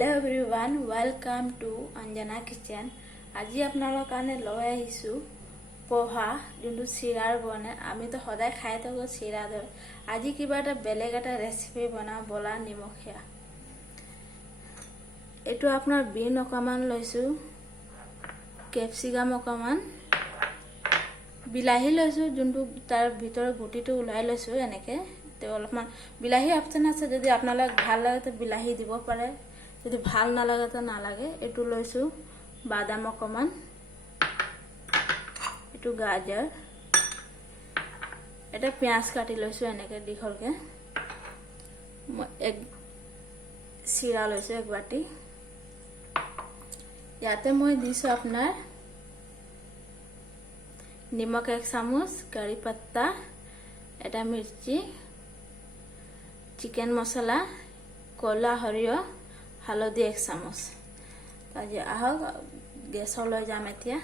Hello everyone welcome to Anjana kitchen. आज आपनालोকৰ কাৰণে লৈ আহিছো পোহা যোনটো চিৰাৰ বনে। আমি তো সদায় খাই থাকো চিৰা দৰে। আজি কিবা এটা বেলেগ এটা ৰেচিপি বনাও বলা নিমখীয়া। এটো আপোনাৰ বিন অকমান লৈছো, ক্যাপসিকাম অকমান, বিলাহী লৈছো যোনটো তাৰ ভিতৰ গুটিটো উলাই লৈছো এনেকে। তো অলপমান বিলাহী অপচন আছে, যদি আপোনালোক ভাল লাগে তো বিলাহী দিব পাৰে, যদি ভাল নালাগে তো নালাগে। এটু লৈছো বাদাম অকমান, এটু গাজৰ, এটা পিয়াজ কাটি লৈছো এনেকে দীঘলকে। এক চিৰা লৈছো এক বাটি। ইয়াতে মই দিছো আপোনাৰ নিমখ 1 চামুচ, কাৰি পাত্তা, এটা মিৰ্চি, চিকেন মছলা, কলা সৰিয়হ, হালধি 1 চামুচ। আজি আহক গেছলৈ যাম এতিয়া।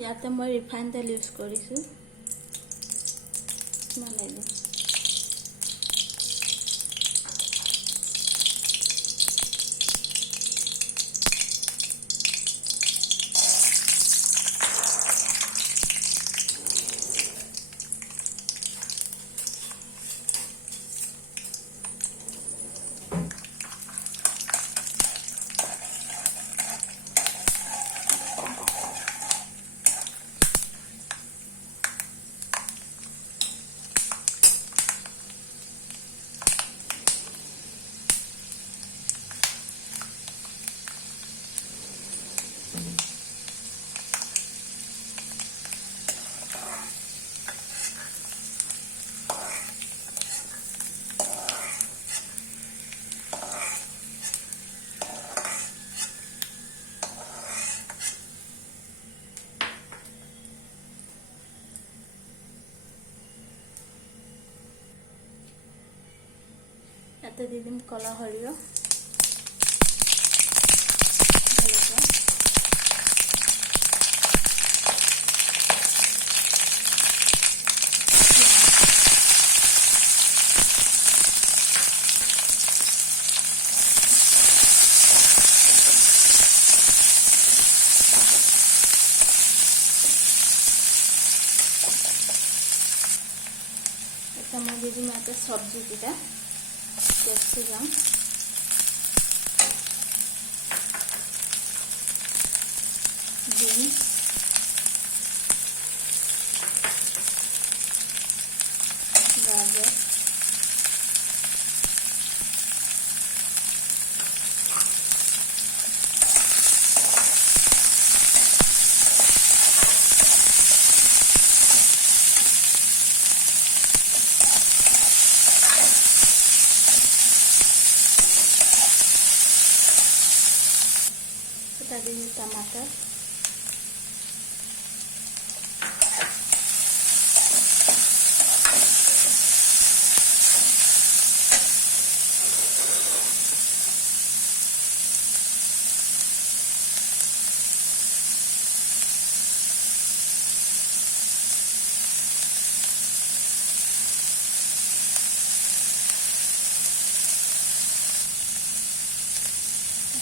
ইয়াতে মই ৰিফাইন তেল ইউজ কৰিছো। মানে ইয়াতে দি দিম কলা সৰিয়হ, এটা মই দি দিম ইয়াতে সবজি কেইটা, ক্যাপসিকাম, বিনস, গাজর, এটা দিই টমাটো,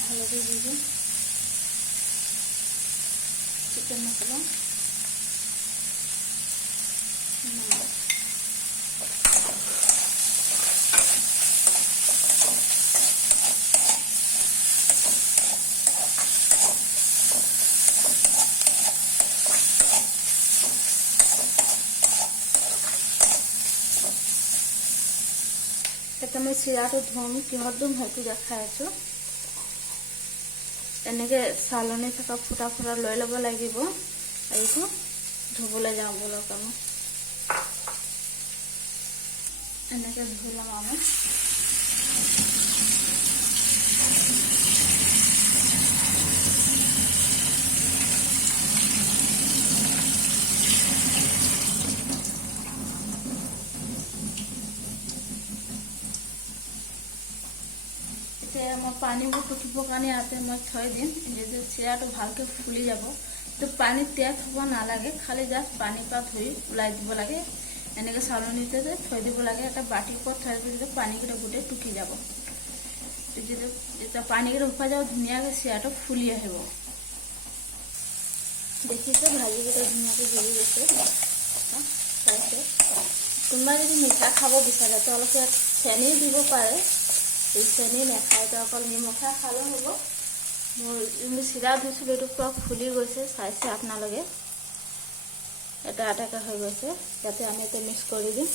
হলদি দিয়ে দিই, চিকেন মশলা, নমক, এটা মই চিৰাটো ধুম, কিহত ধুম সেইটো দেখাই আছো। এনেকে চালনি থকা ফুটা ফুটা লৈ ল'ব লাগিব। এইটো ধুবলৈ যাওঁ বলক আমি। এনেকে ধুই লম আমি। এতিয়া মই পানীবোৰ টুকিবৰ কাৰণে ইয়াতে মই থৈ দিম। যেতিয়া চিৰাটো ভালকৈ ফুলি যাব, তো পানীত তিয়াই থ'ব নালাগে, খালি জাষ্ট পানীৰ পৰা ধুই ওলাই দিব লাগে। এনেকৈ চালনীতে থৈ দিব লাগে। এটা বাটিৰ ওপৰত থৈ দিব, যেতিয়া পানীকেইটা গোটেই টুকি যাব, যেতিয়া পানীকেইটা শুকাই যাব, ধুনীয়াকৈ চিৰাটো ফুলি আহিব। দেখিছে ভাজিকেইটা ধুনীয়াকৈ জ্বলি গৈছে, চাইছে। কোনোবাই যদি মিঠা খাব বিচাৰে তো অলপ চেনি দিব পাৰে। এই চেনি নাখায় তো অকল নিমখে খালেও হ'ব। মোৰ চিৰা ধুইছিলোঁ, এইটো পুৰা ফুলি গৈছে, চাইছে আপোনালোকে। এটা এটাকৈ হৈ গৈছে। ইয়াতে আমি এতিয়া মিক্স কৰি দিম।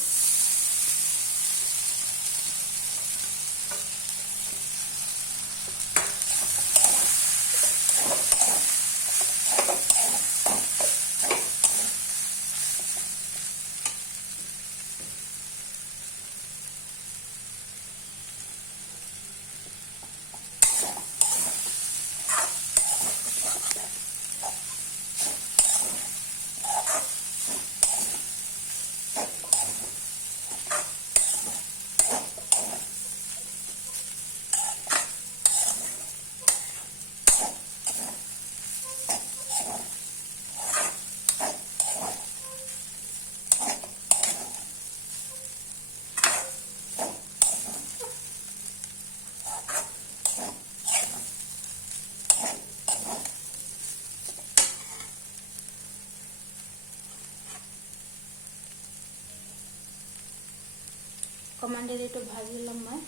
অকণমান দেৰি এইটো ভাজি ল'ম। মই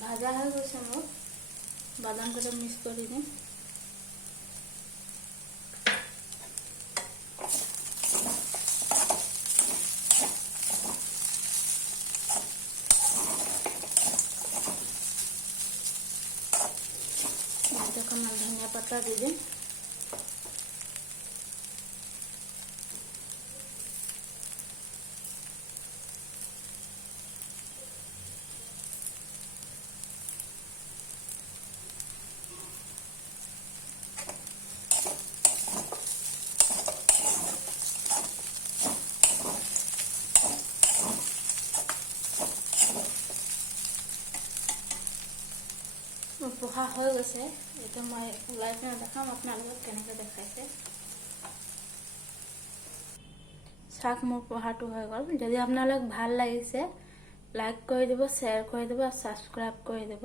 ভাজা হৈ গৈছে মোৰ। বাদামকেইটা মিক্স কৰি দিম। অকণমান ধনিয়া পাতা দি দিম। পোহা হৈ গৈছে। এইটো মই ওলাই পিনে দেখাম আপোনালোকক কেনেকৈ দেখাইছে। শাক মোৰ পোহাটো হৈ গ'ল। যদি আপোনালোক ভাল লাগিছে, লাইক কৰি দিব, শ্বেয়াৰ কৰি দিব, আৰু ছাবস্ক্ৰাইব কৰি দিব।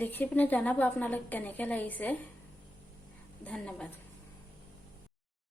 লিখি পিনে জনাব আপোনালোক কেনেকৈ লাগিছে। ধন্যবাদ।